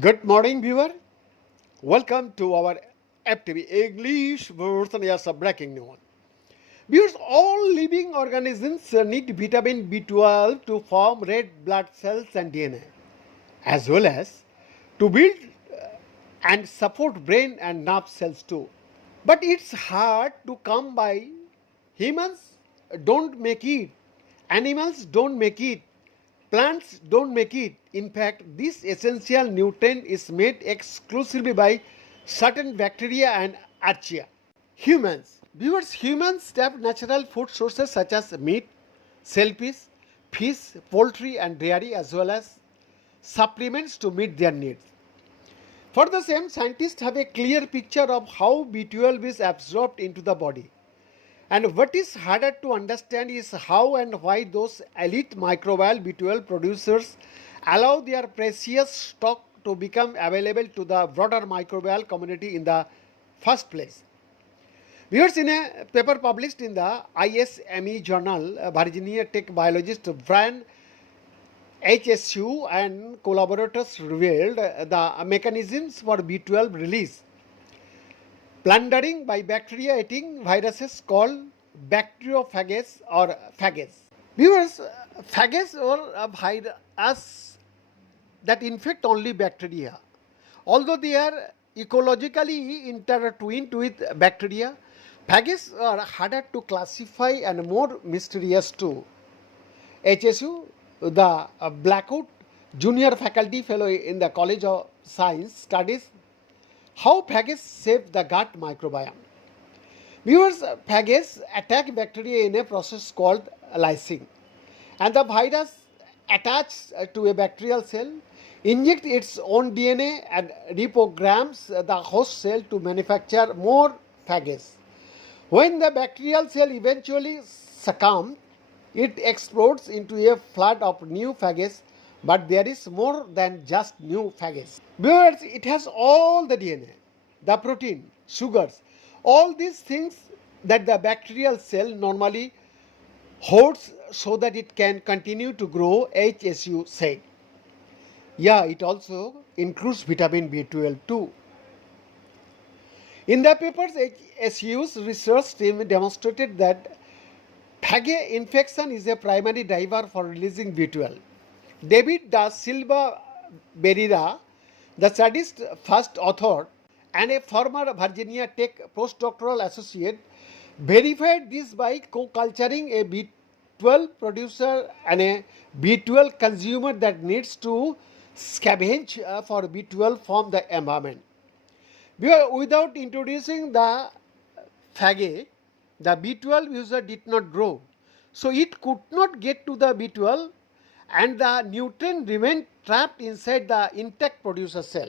Good morning, viewer. Welcome to our FTV English version of breaking news. Viewers, all living organisms need vitamin B12 to form red blood cells and DNA, as well as to build and support brain and nerve cells too. But it's hard to come by. Humans don't make it, animals don't make it, plants don't make it. In fact, this essential nutrient is made exclusively by certain bacteria and archaea. Humans have natural food sources such as meat, shellfish, fish, poultry, and dairy, as well as supplements to meet their needs. For the same, scientists have a clear picture of how B12 is absorbed into the body. And what is harder to understand is how and why those elite microbial B12 producers allow their precious stock to become available to the broader microbial community in the first place. Viewers, in a paper published in the ISME journal, Virginia Tech biologist Brian HSU and collaborators revealed the mechanisms for B12 release. Plundering by bacteria eating viruses called bacteriophages or phages. Viewers, phages are a virus that infect only bacteria. Although they are ecologically intertwined with bacteria, phages are harder to classify and more mysterious too. HSU, the Blackwood Junior Faculty Fellow in the College of Science, studies how phages shape the gut microbiome. Viewers, phages attack bacteria in a process called lysing, and the virus attached to a bacterial cell, injects its own DNA and reprograms the host cell to manufacture more phages. When the bacterial cell eventually succumbs, it explodes into a flood of new phages, but there is more than just new phages. Viewers, it has all the DNA, the protein, sugars, all these things that the bacterial cell normally hoards so that it can continue to grow, HSU said. Yeah, it also includes vitamin B12 too. In the papers, HSU's research team demonstrated that phage infection is a primary driver for releasing B12. David da Silva Berira, the study's first author and a former Virginia Tech postdoctoral associate, verified this by co-culturing a B12 producer and a B12 consumer that needs to scavenge for B12 from the environment. Without introducing the phage, the B12 user did not grow. So it could not get to the B12 and the nutrient remained trapped inside the intact producer cell.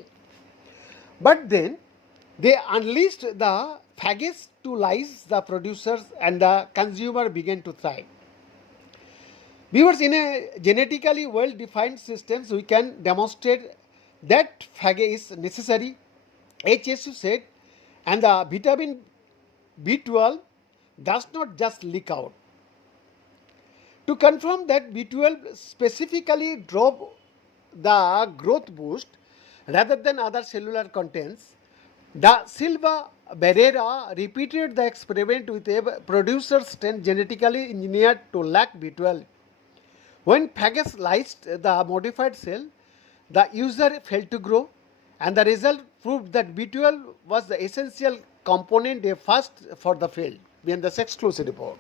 But then they unleashed the phages to lyse the producers and the consumer began to thrive. Viewers, in a genetically well-defined systems, we can demonstrate that phage is necessary, HSU said, and the vitamin B12 does not just leak out. To confirm that B12 specifically drove the growth boost rather than other cellular contents, Da Silva Barrera repeated the experiment with a producer strain genetically engineered to lack B12. When phages lysed the modified cell, the user failed to grow, and the result proved that B12 was the essential component, a first for the field. Then the exclusive report.